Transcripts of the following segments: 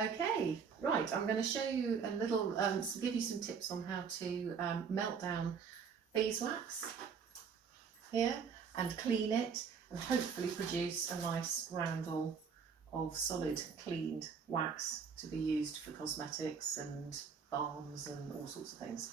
Okay, right, I'm going to show you a little, give you some tips on how to melt down beeswax here and clean it and hopefully produce a nice roundel of solid cleaned wax to be used for cosmetics and balms and all sorts of things.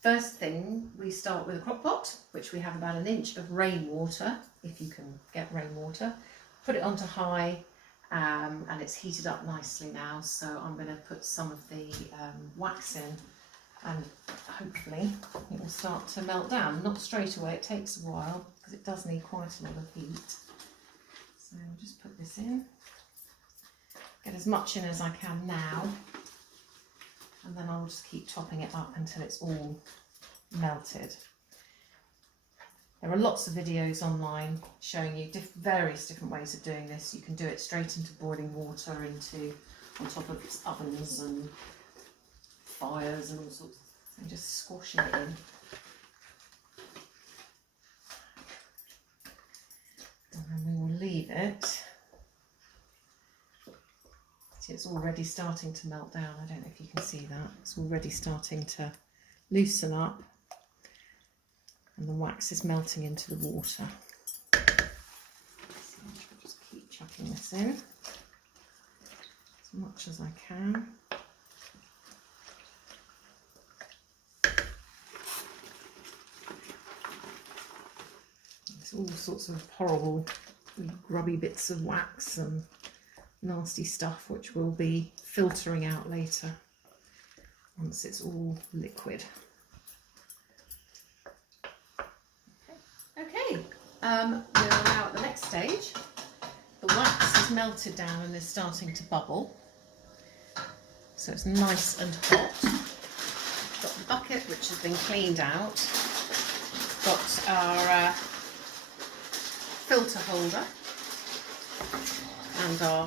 First thing, we start with a crock pot, which we have about 1 inch of rainwater, if you can get rainwater. Put it onto high, and it's heated up nicely now, so I'm going to put some of the wax in, and hopefully it will start to melt down. Not straight away, it takes a while because it does need quite a lot of heat. So I'll just put this in, get as much in as I can now, and then I'll just keep topping it up until it's all melted. There are lots of videos online showing you various different ways of doing this. You can do it straight into boiling water, on top of ovens and fires and all sorts. So just squashing it in. And then we will leave it. See, it's already starting to melt down. I don't know if you can see that. It's already starting to loosen up. And the wax is melting into the water. So I'll just keep chucking this in as much as I can. There's all sorts of horrible, grubby bits of wax and nasty stuff which will be filtering out later once it's all liquid. We're now at the next stage. The wax is melted down and is starting to bubble, so it's nice and hot. Got the bucket which has been cleaned out, got our filter holder and our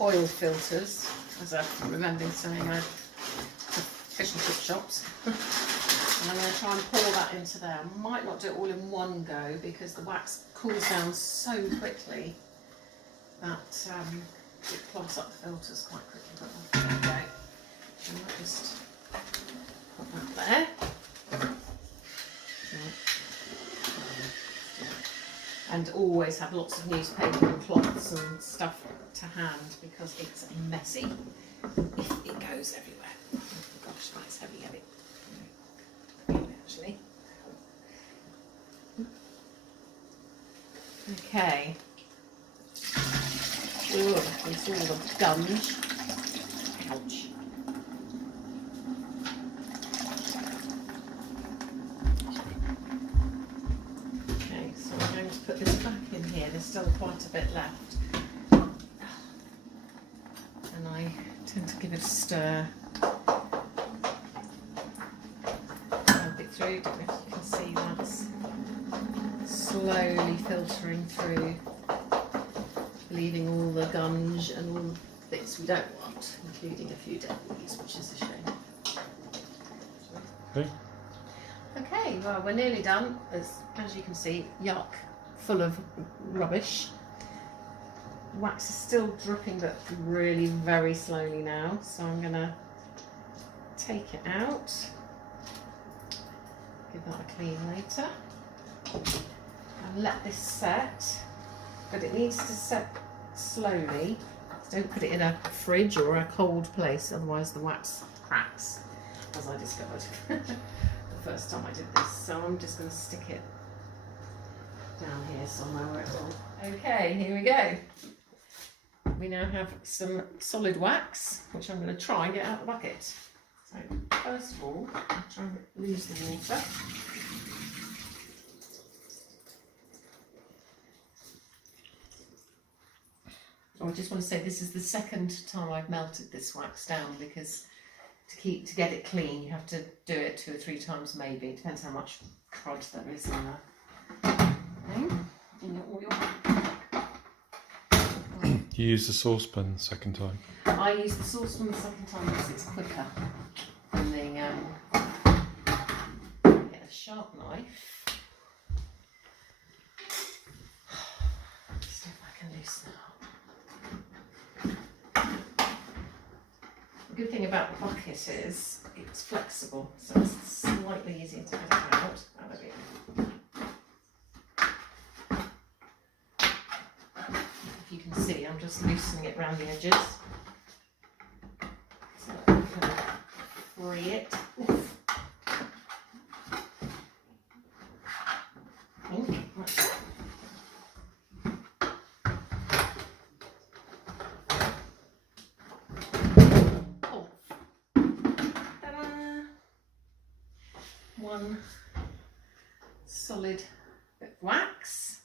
oil filters, as I'm remembering saying, fish and chip shops. And I'm going to try and pour that into there. I might not do it all in one go because the wax cools down so quickly that it clogs up the filters quite quickly. But there we go. I might just put that there. And always have lots of newspaper and cloths and stuff to hand because it's messy if it goes everywhere. Oh gosh, that's heavy. Actually. Okay. Ooh, it's all the gunge. Ouch. Okay, so I'm going to put this back in here. There's still quite a bit left. And I tend to give it a stir. Through, don't know if you can see that's slowly filtering through, leaving all the gunge and all the bits we don't want, including a few dead leaves, which is a shame. Okay. Okay, well we're nearly done. As you can see, yuck, full of rubbish. Wax is still dripping but really very slowly now, so I'm going to take it out. Give that a clean later and let this set, but it needs to set slowly. Don't put it in a fridge or a cold place, otherwise the wax cracks, as I discovered the first time I did this. So I'm just going to stick it down here somewhere where it will. Okay, here we go. We now have some solid wax, which I'm going to try and get out of the bucket. So first of all, I'll try and lose the water. I just want to say this is the second time I've melted this wax down because to get it clean you have to do it 2 or 3 times maybe. It depends how much crud there is in there. You use the saucepan the second time? I use the saucepan the second time because it's quicker than the get a sharp knife. See if I can loosen it up. good thing about the bucket is it's flexible, so it's slightly easier to get it out. Oh, there we go. If you can see, I'm just loosening it around the edges so that we can free it. Oof. Oh, right. Oh. Ta-da. One solid bit of wax.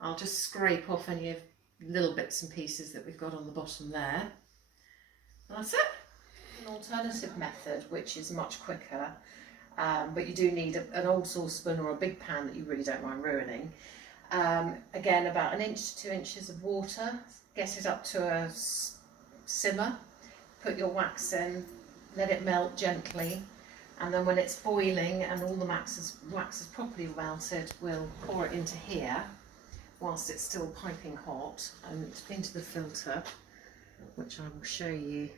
I'll just scrape off any of little bits and pieces that we've got on the bottom there. And that's it. An alternative method, which is much quicker, but you do need an old saucepan or a big pan that you really don't mind ruining. Again, about 1 inch to 2 inches of water, get it up to a simmer, put your wax in, let it melt gently, and then when it's boiling and all the wax is properly melted, we'll pour it into here whilst it's still piping hot and into the filter, which I will show you.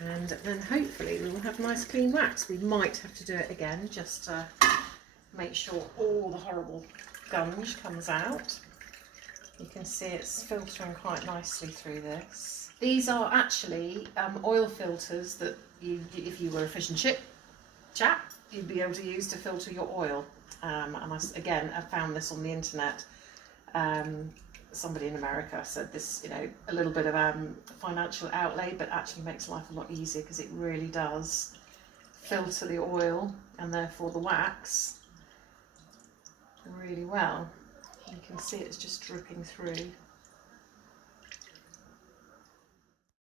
And then hopefully we will have nice clean wax. We might have to do it again just to make sure all the horrible gunge comes out. You can see it's filtering quite nicely through this. These are actually oil filters that if you were a fish and chip chap, you'd be able to use to filter your oil. And I found this on the internet. Somebody in America said this, a little bit of financial outlay, but actually makes life a lot easier because it really does filter the oil and therefore the wax really well. You can see it's just dripping through.